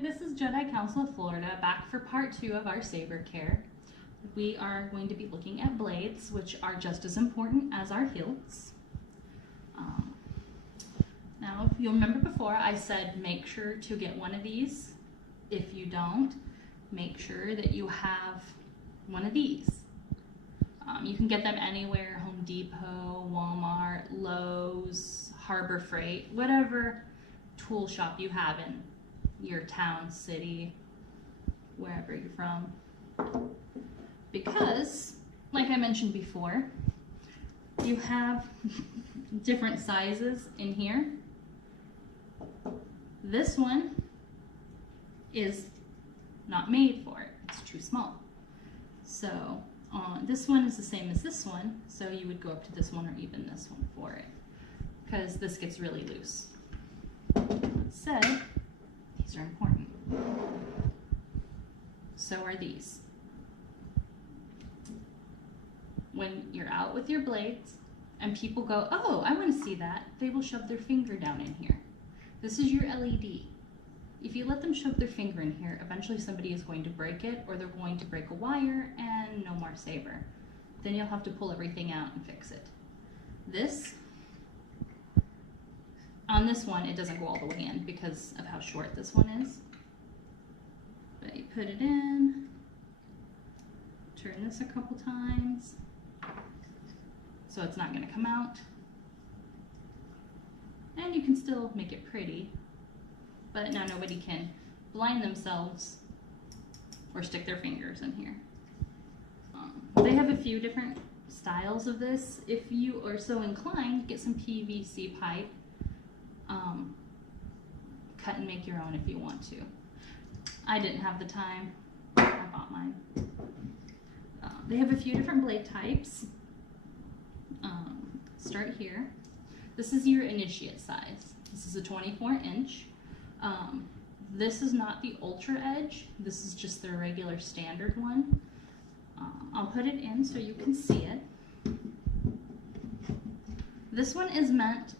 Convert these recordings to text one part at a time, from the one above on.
this is Jedi Council of Florida, back for part 2 of our saber care. We are going to be looking at blades, which are just as important as our hilts. Now, if you'll remember before, I said make sure to get one of these. If you don't, make sure that you have one of these. You can get them anywhere: Home Depot, Walmart, Lowe's, Harbor Freight, whatever tool shop you have in your town, city, wherever you're from. Because, like I mentioned before, you have different sizes in here. This one is not made for it, it's too small. So this one is the same as this one, so you would go up to this one or even this one for it, because this gets really loose. That said, these are important. So are these. When you're out with your blades and people go, oh, I want to see that, they will shove their finger down in here. This is your LED. If you let them shove their finger in here, eventually somebody is going to break it, or they're going to break a wire and no more saber. Then you'll have to pull everything out and fix it. On this one, it doesn't go all the way in because of how short this one is. But you put it in, turn this a couple times, so it's not going to come out. And you can still make it pretty, but now nobody can blind themselves or stick their fingers in here. They have a few different styles of this. If you are so inclined, get some PVC pipe. Cut and make your own if you want to. I didn't have the time. I bought mine. They have a few different blade types. Start here. This is your initiate size. This is a 24-inch. This is not the ultra edge. This is just the regular standard one. I'll put it in so you can see it. This one is meant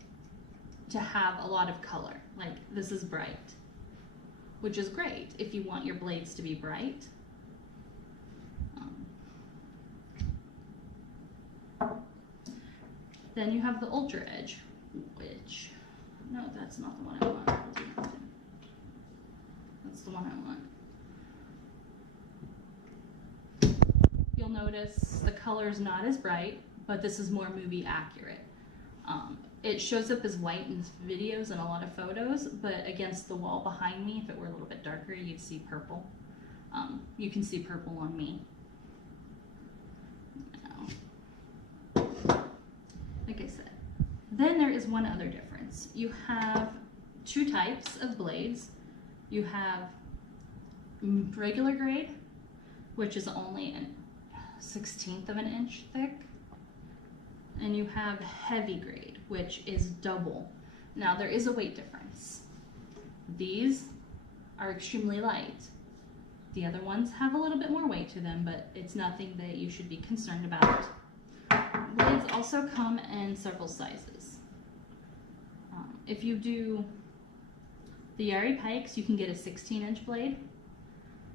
to have a lot of color. Like, this is bright, which is great if you want your blades to be bright. Then you have the ultra edge, which, no, that's not the one I want. That's the one I want. You'll notice the color's not as bright, but this is more movie accurate. It shows up as white in videos and a lot of photos, but against the wall behind me, if it were a little bit darker, you'd see purple. You can see purple on me. Now, like I said, then there is one other difference. You have two types of blades. You have regular grade, which is only a 1/16 of an inch thick. And you have heavy grade, which is double. Now, there is a weight difference. These are extremely light. The other ones have a little bit more weight to them, but it's nothing that you should be concerned about. Blades also come in several sizes. If you do the Yari Pikes, you can get a 16-inch blade.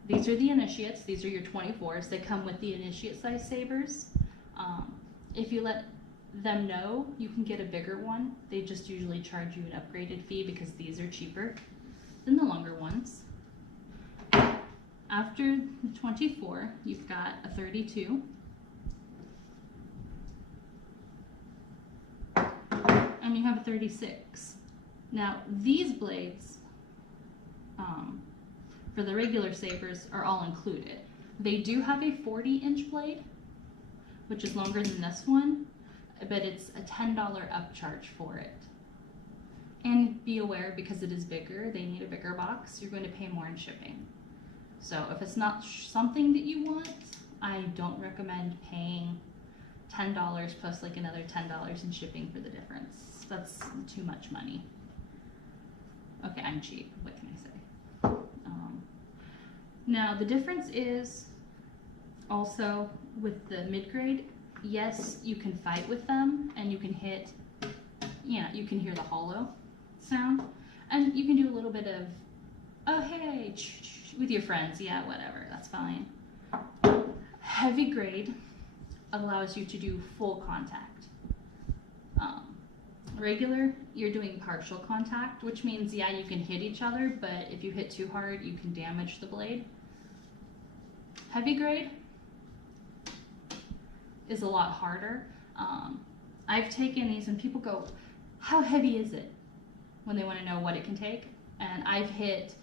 These are the initiates. These are your 24s. They come with the initiate size sabers. If you let them know, you can get a bigger one. They just usually charge you an upgraded fee because these are cheaper than the longer ones. After the 24, you've got a 32. And you have a 36. Now, these blades, for the regular sabers, are all included. They do have a 40-inch blade, which is longer than this one, but it's a $10 upcharge for it. And be aware, because it is bigger, they need a bigger box, you're going to pay more in shipping. So if it's not something that you want, I don't recommend paying $10 plus like another $10 in shipping for the difference. That's too much money. Okay, I'm cheap, what can I say? Now the difference is also with the mid-grade, yes, you can fight with them and you can hit, you can hear the hollow sound, and you can do a little bit of oh hey, with your friends, yeah, whatever, that's fine. Heavy grade allows you to do full contact. Regular, you're doing partial contact, which means, yeah, you can hit each other, but if you hit too hard, you can damage the blade. Heavy grade is a lot harder. I've taken these and people go, how heavy is it? When they want to know what it can take. And I've hit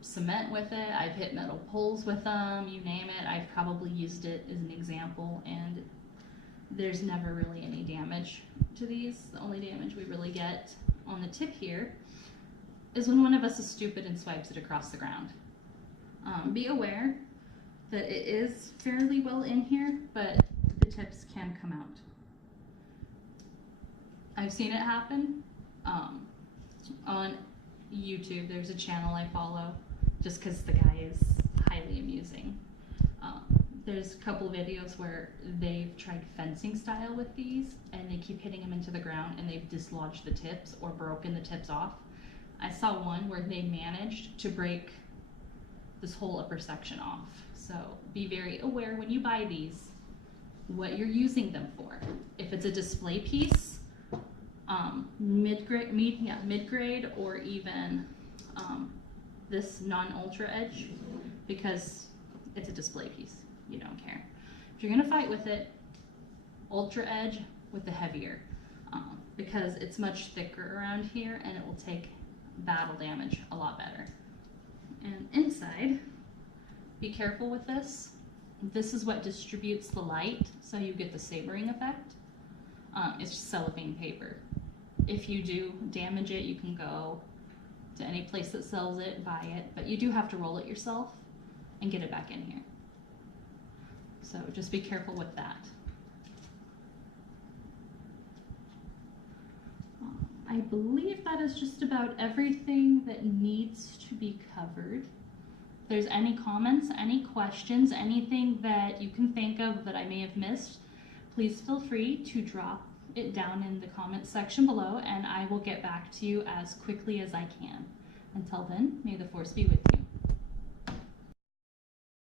cement with it, I've hit metal poles with them, you name it. I've probably used it as an example, and there's never really any damage to these. The only damage we really get on the tip here is when one of us is stupid and swipes it across the ground. Be aware that it is fairly well in here, but the tips can come out. I've seen it happen. On YouTube, there's a channel I follow just because the guy is highly amusing. There's a couple videos where they've tried fencing style with these and they keep hitting them into the ground and they've dislodged the tips or broken the tips off. I saw one where they managed to break this whole upper section off. So be very aware when you buy these what you're using them for. If it's a display piece, mid-grade or even this non-ultra edge, because it's a display piece. You don't care. If you're gonna fight with it, ultra edge with the heavier, because it's much thicker around here and it will take battle damage a lot better. And inside, be careful with this. This is what distributes the light, so you get the sabering effect. It's cellophane paper. If you do damage it, you can go to any place that sells it, buy it, but you do have to roll it yourself and get it back in here. So just be careful with that. I believe that is just about everything that needs to be covered. If there's any comments, any questions, anything that you can think of that I may have missed, please feel free to drop it down in the comments section below and I will get back to you as quickly as I can. Until then, may the force be with you.